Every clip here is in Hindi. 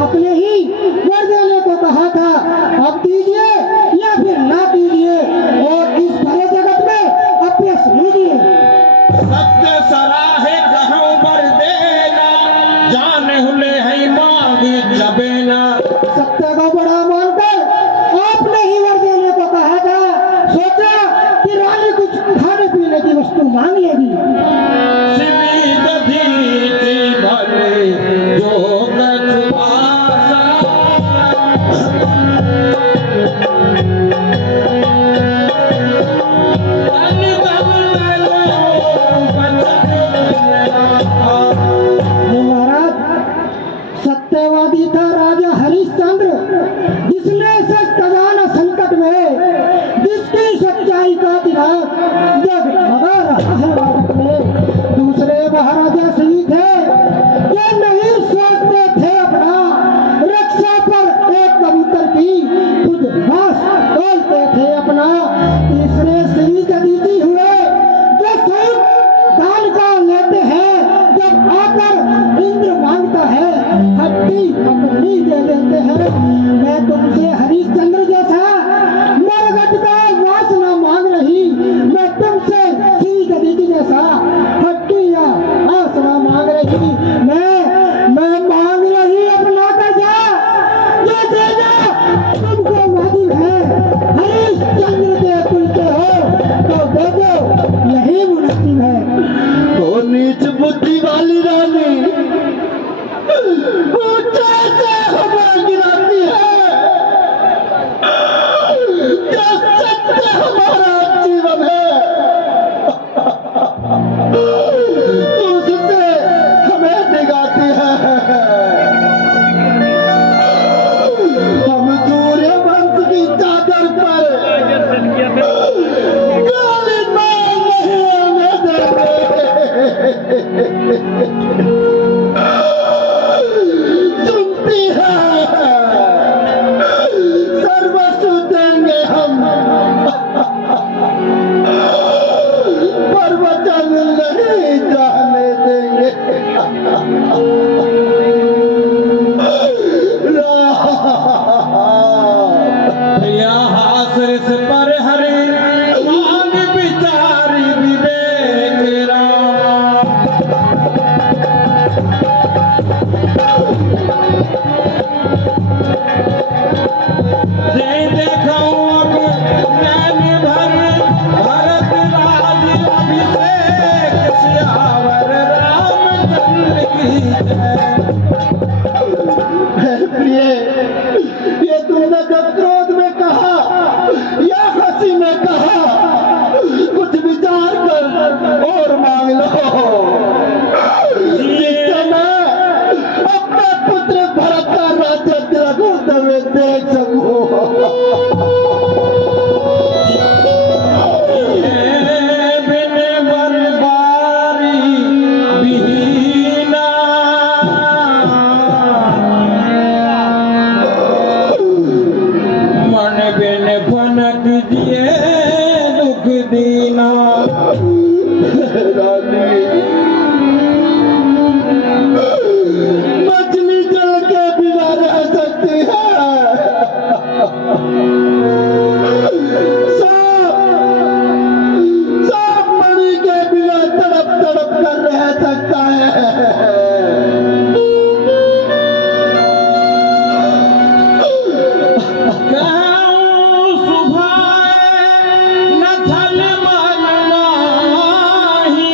आपने ही वर देने को कहा था, अब दीजिए या फिर ना दीजिए, और इस भरे जगत में अभ्यस लीजिए। सत्य सराहे कहूं वर देना, जाने हुले है मांगी जबेना। सत्य को बड़ा मानकर आपने ही वर देने को कहा था, सोचा कि रानी कुछ खाने पीने की वस्तु मांग लेगी। सत्यवादी था राजा हरिश्चंद्र, जिसने सच खजाना संकट में, जिसकी सच्चाई का दिमाग जगमगा रहा है भारत में। दूसरे महाराजा सही थे जो नहीं सोचते थे अपना, रक्षा पर एक कबूतर की खुद मांस तोलते थे अपना। तीसरे सही जदीदी हुए जो स्वयं दान का लेते हैं, जब आकर इंद्र मांगता है हड्डी पकड़ी दे देते हैं। मैं तुमसे हरिश्चंद्र जैसा मरघट का वासना मांग रही, मैं तुमसे सीध दीदी जैसा हड्डी या आसना मांग रही। मैं मांग रही अपना कर्जा, जो देना तुमको वाजिब है। हरिश्चंद्र के कुल के हो तो दे दो, यही मुनासिब है। तो नीच बुद्धि वाली रानी कैसे हमें गिराती है, क्या सत्य हमारा जीवन है, उससे हमें दिगाती है। हम सूर्य वंश की चादर पर गाली मार नहीं आने देंगे। सुनती है सर्वस्व देंगे हम, पर वचन नहीं जाने देंगे। सिर पर हरे मांग विचारी विवेक राम। जे देखूं अब नैन भर भरत राज अभिषेक, सियावर रामचंद्र की जय। प्रिय, ये तुमने जब क्रोध में कहा या हंसी में कहा, कुछ विचार कर और मांग लो, जिससे मैं अपने पुत्र भरत का राज्य तिलक होते हुए देख सकूं। बिन बरबारी बिहीना, मन बिन फनक दिए दुख दीना। मछली जल के बिना रह सकती है, सांप मणि के बिना तड़प तड़प कर रह सकता है। सुभाए न थल मन माही,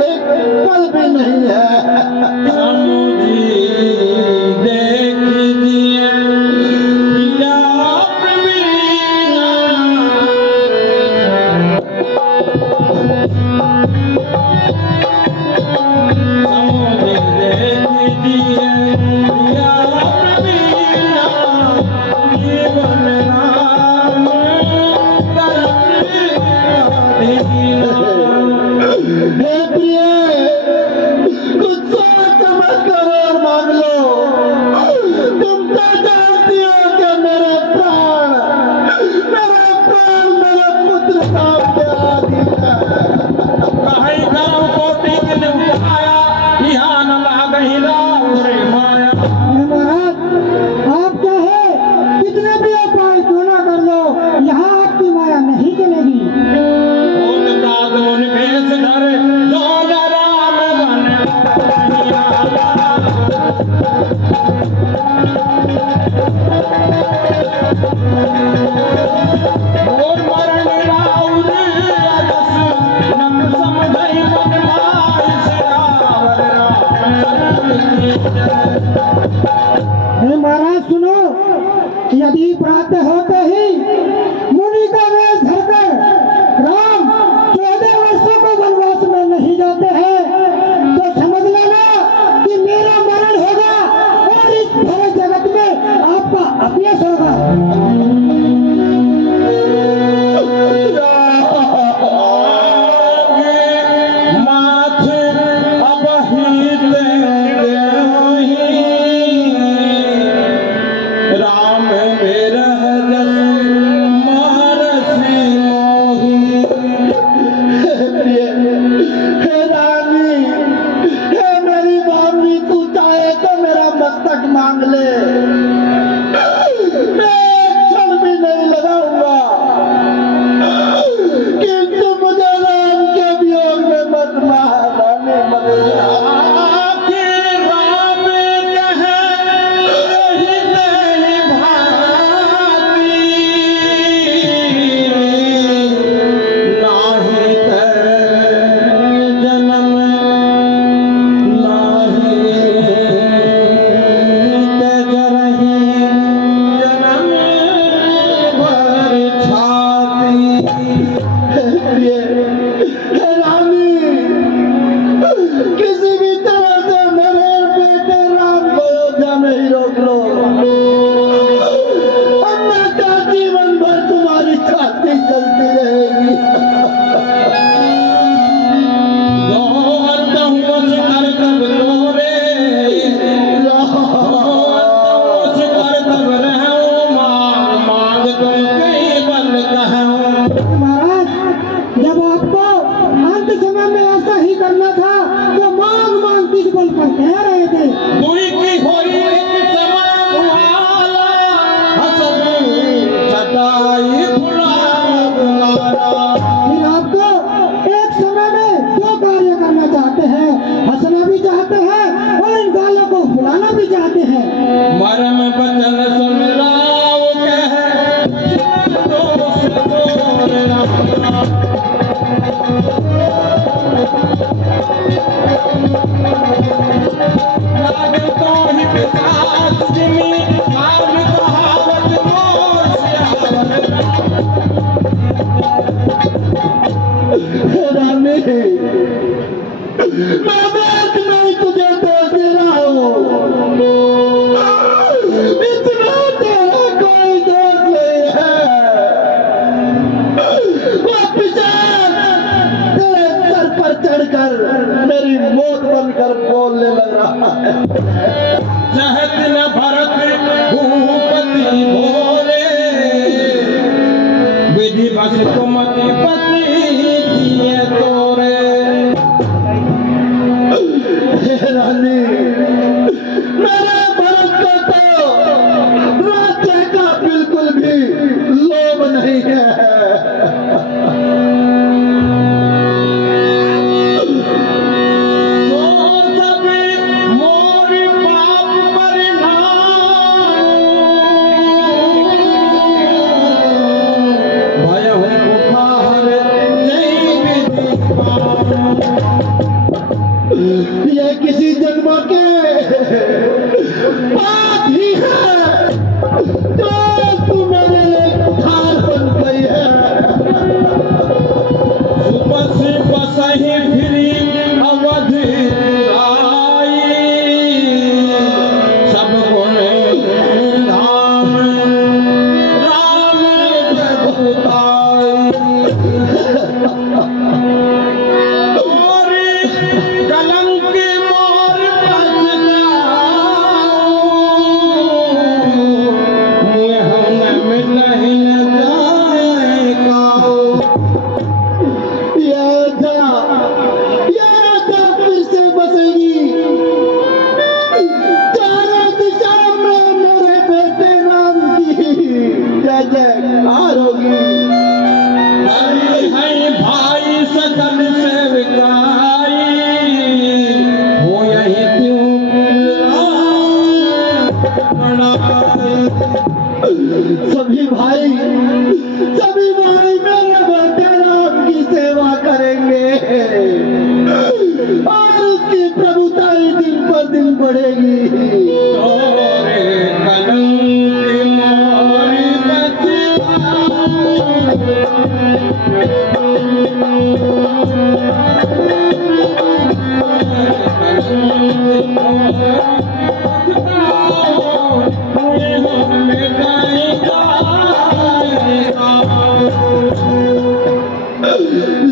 एक पल भी नहीं है। हे प्रिय, कुछ सोच समझ कर और मांग लो। तुम तो जानती हो कि मेरे प्राण मेरे पुत्र सामने आदि है। कहीं करम कोटि किन उपाया, यहाँ न लागहि राम रे माया। महाराज, आप चाहे कितने भी उपाय क्यों ना कर लो, यहाँ आपकी माया नहीं चलेगी। भूत प्रात मुनि भेष धर, जो न राम बन नहीं आला। मोर मरण राउर अजस, नम समझइ मन माय सियावर रामचंद्र की जय। हे महाराज सुनो, यदि प्रातः होते ही मुनि का वेश धरकर राम 14 वर्षों को वनवास में नहीं जाते हैं तो समझ लेना कि मेरा मरण होगा और इस भरे जगत में आपका अपयश होगा। माथे अबहित राम बिरह जस मारसी मोही। हे रानी, हे मेरी मामी, तू चाहे तो मेरा मस्तक मांग ले, मैं एक क्षण भी नहीं लगाऊंगा, किंतु मुझे राम के वियोग में मत मार रानी, मत मार। आखिर राम कहे यही नहीं भाती, नाही ते जन्म नाही ते जरहि जन्म भर छाती। हे रानी, किसी भी तरह से मेरे बेटे राम को अयोध्या में ही रोक लो। अन्यथा जीवन भर तुम्हारी छाती चलती रहेगी। जो अतहु वश कर तब तोरे, वश कर तब रहूं, मांग मांग तुम कहीं बल कहूं। महाराज, जब आपको अंत समय में ऐसा ही करना था तो मांग मांग किस बल पर कह रहे थे। दुई की होई एक समय मुहाला, हसन चटाई फुला बुलारा। फिर आपको एक समय में दो कार्य करना चाहते हैं, हंसना भी चाहते हैं और इन गालों को फुलाना भी चाहते हैं। मरम बचन सुन राव कह, दोष तोर राम। लागे तो ही पिशाच जिमी, आग कहावत मोर सियावर हे रानी, मैं बात नहीं तुझे दोष दे रहा हूँ, इसमें तेरा कोई दोष नहीं है। वो पिशाच तेरे सर पर चढ़कर मेरी मौत बनकर बोलने लग रहा है। जहत न भरत भूपति भोरे, विधि बस कुमति पति जिए तोरे। हे रानी, मेरे भरत को तो राज्य का बिल्कुल भी लोभ नहीं है। भय पड़ेगी। तोरे कलंक मोरी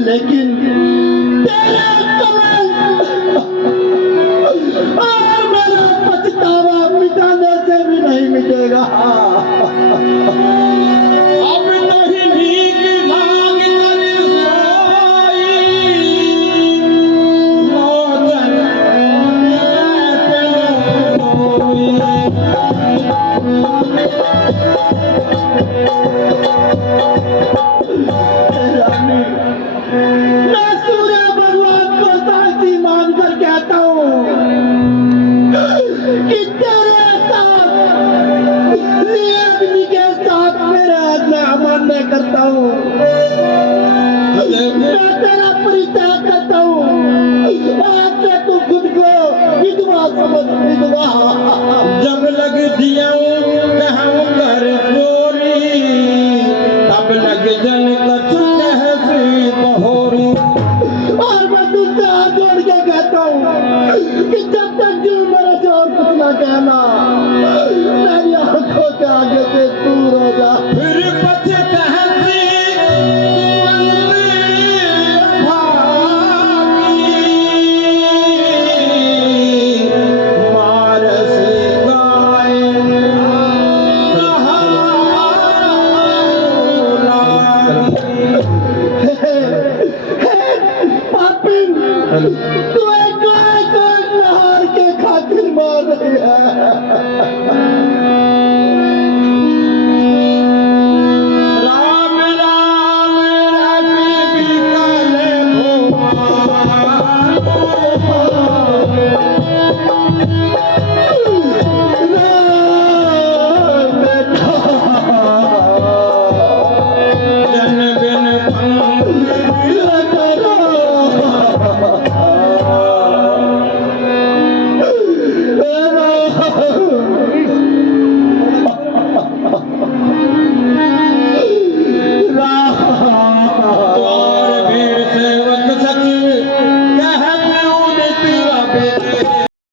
लेकिन तेरा कलंक और मेरा पछतावा मिटाने से भी नहीं मिटेगा। अब नहीं भीख मांग कर सोई, लोचन पे रानी, मैं सूर्य भगवान को साक्षी मानकर कहता हूँ कि तेरे साथ लिए अग्नि के साथ मेरे हाथ में अमान्य करता हूँ। मैं तेरा परिचय करता हूँ। आज से तू खुद को विधवा समझ, विधवा। जब लग जियाऊं कहूं कर चोरी, तब लग जन कछु कहसी बहोरी। और मैं तुझसे हाथ जोड़ के कहता हूँ कि जब तक दिल मेरे से और कुछ ना कहना, मेरी आंखों के आगे से दूर हो जा। फिर पछतहसी मारस गाय हे पापी, तू